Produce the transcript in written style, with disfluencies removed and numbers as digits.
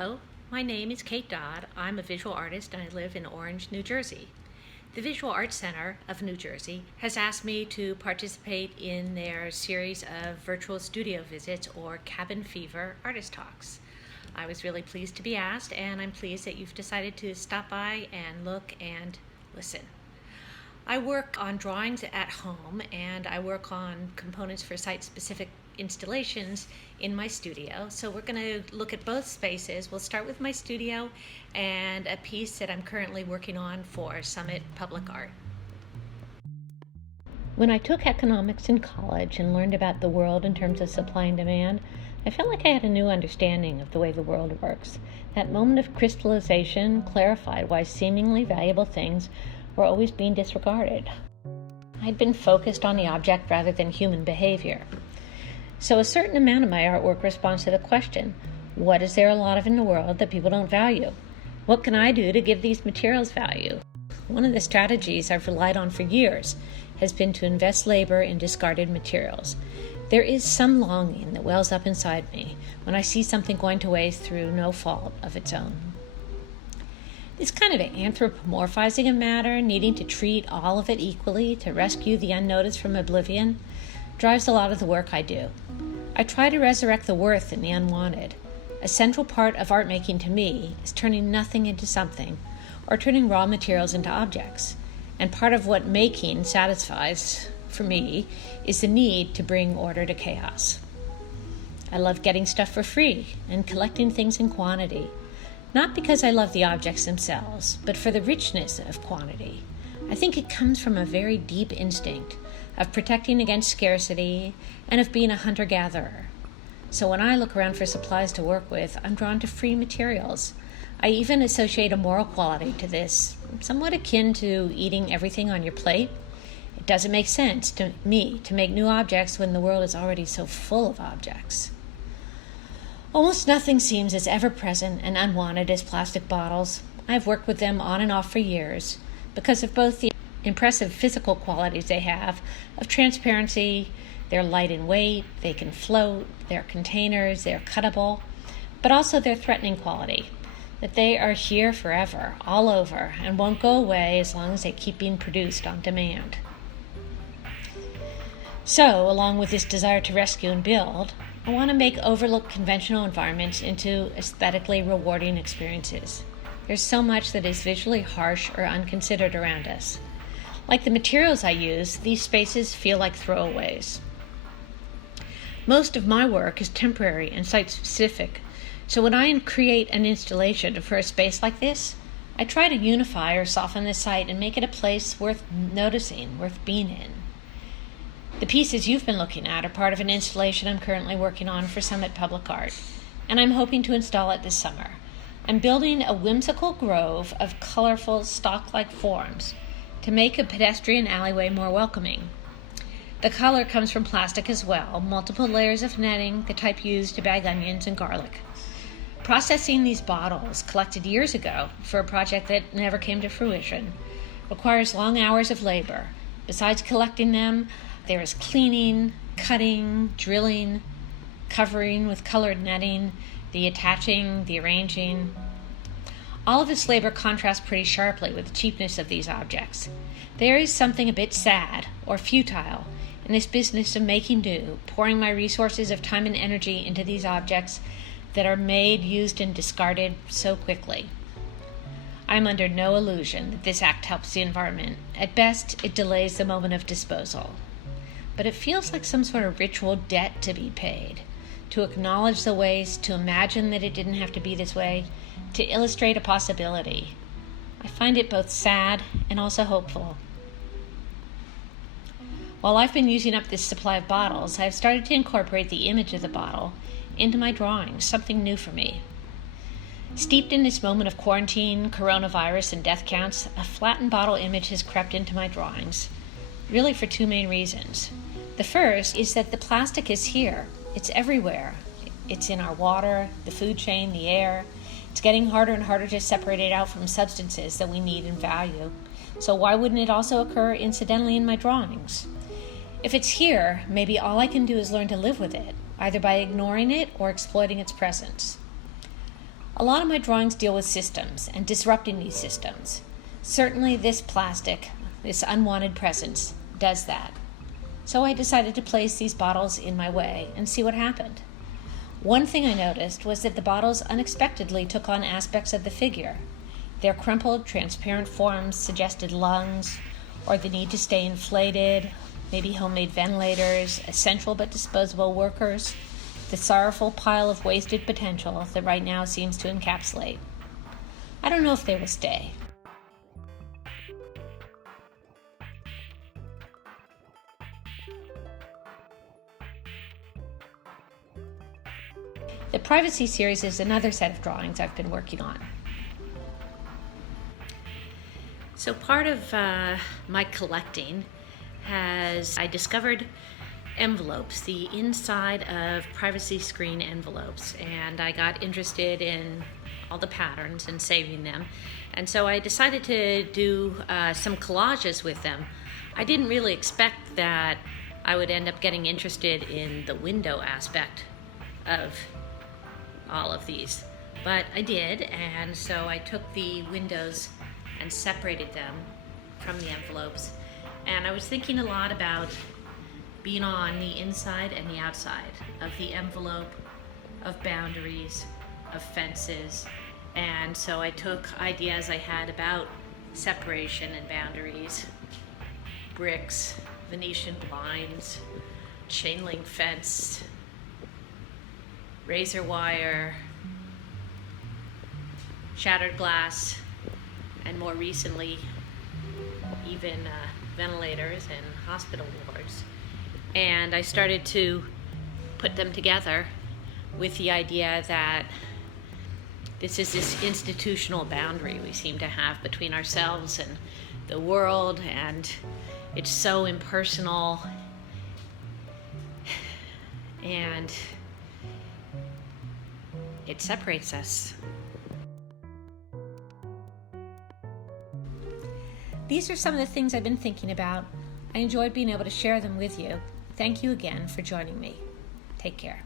Hello, my name is Kate Dodd. I'm a visual artist and I live in Orange, New Jersey. The Visual Arts Center of New Jersey has asked me to participate in their series of virtual studio visits or Cabin Fever artist talks. I was really pleased to be asked, and I'm pleased that you've decided to stop by and look and listen. I work on drawings at home, and I work on components for site-specific installations in my studio. So we're going to look at both spaces. We'll start with my studio and a piece that I'm currently working on for Summit Public Art. When I took economics in college and learned about the world in terms of supply and demand, I felt like I had a new understanding of the way the world works. That moment of crystallization clarified why seemingly valuable things were always being disregarded. I'd been focused on the object rather than human behavior. So a certain amount of my artwork responds to the question, what is there a lot of in the world that people don't value? What can I do to give these materials value? One of the strategies I've relied on for years has been to invest labor in discarded materials. There is some longing that wells up inside me when I see something going to waste through no fault of its own. This kind of anthropomorphizing of matter, needing to treat all of it equally to rescue the unnoticed from oblivion, drives a lot of the work I do. I try to resurrect the worth in the unwanted. A central part of art making to me is turning nothing into something, or turning raw materials into objects. And part of what making satisfies, for me, is the need to bring order to chaos. I love getting stuff for free and collecting things in quantity, not because I love the objects themselves, but for the richness of quantity. I think it comes from a very deep instinct of protecting against scarcity and of being a hunter-gatherer. So when I look around for supplies to work with, I'm drawn to free materials. I even associate a moral quality to this, somewhat akin to eating everything on your plate. It doesn't make sense to me to make new objects when the world is already so full of objects. Almost nothing seems as ever-present and unwanted as plastic bottles. I've worked with them on and off for years because of both the impressive physical qualities they have of transparency, they're light in weight, they can float, they're containers, they're cuttable, but also their threatening quality, that they are here forever, all over, and won't go away as long as they keep being produced on demand. So, along with this desire to rescue and build, I want to make overlooked conventional environments into aesthetically rewarding experiences. There's so much that is visually harsh or unconsidered around us. Like the materials I use, these spaces feel like throwaways. Most of my work is temporary and site-specific, so when I create an installation for a space like this, I try to unify or soften the site and make it a place worth noticing, worth being in. The pieces you've been looking at are part of an installation I'm currently working on for Summit Public Art, and I'm hoping to install it this summer. I'm building a whimsical grove of colorful, stalk-like forms to make a pedestrian alleyway more welcoming. The color comes from plastic as well, multiple layers of netting, the type used to bag onions and garlic. Processing these bottles, collected years ago for a project that never came to fruition, requires long hours of labor. Besides collecting them, there is cleaning, cutting, drilling, covering with colored netting, the attaching, the arranging. All of this labor contrasts pretty sharply with the cheapness of these objects. There is something a bit sad or futile in this business of making do, pouring my resources of time and energy into these objects that are made, used, and discarded so quickly. I am under no illusion that this act helps the environment. At best, it delays the moment of disposal. But it feels like some sort of ritual debt to be paid, to acknowledge the waste, to imagine that it didn't have to be this way, to illustrate a possibility. I find it both sad and also hopeful. While I've been using up this supply of bottles, I've started to incorporate the image of the bottle into my drawings, something new for me. Steeped in this moment of quarantine, coronavirus, and death counts, a flattened bottle image has crept into my drawings, really for two main reasons. The first is that the plastic is here. It's everywhere. It's in our water, the food chain, the air. It's getting harder and harder to separate it out from substances that we need and value. So why wouldn't it also occur incidentally in my drawings? If it's here, maybe all I can do is learn to live with it, either by ignoring it or exploiting its presence. A lot of my drawings deal with systems and disrupting these systems. Certainly this plastic, this unwanted presence, does that. So I decided to place these bottles in my way and see what happened. One thing I noticed was that the bottles unexpectedly took on aspects of the figure. Their crumpled, transparent forms suggested lungs, or the need to stay inflated, maybe homemade ventilators, essential but disposable workers, the sorrowful pile of wasted potential that right now seems to encapsulate. I don't know if they will stay. The privacy series is another set of drawings I've been working on. So part of my collecting I discovered envelopes, the inside of privacy screen envelopes, and I got interested in all the patterns and saving them. And so I decided to do some collages with them. I didn't really expect that I would end up getting interested in the window aspect of all of these, but I did, and so I took the windows and separated them from the envelopes, and I was thinking a lot about being on the inside and the outside of the envelope, of boundaries, of fences, and so I took ideas I had about separation and boundaries, bricks, Venetian blinds, chain link fence, razor wire, shattered glass, and more recently, even ventilators and hospital wards. And I started to put them together with the idea that this is this institutional boundary we seem to have between ourselves and the world, and it's so impersonal, and it separates us. These are some of the things I've been thinking about. I enjoyed being able to share them with you. Thank you again for joining me. Take care.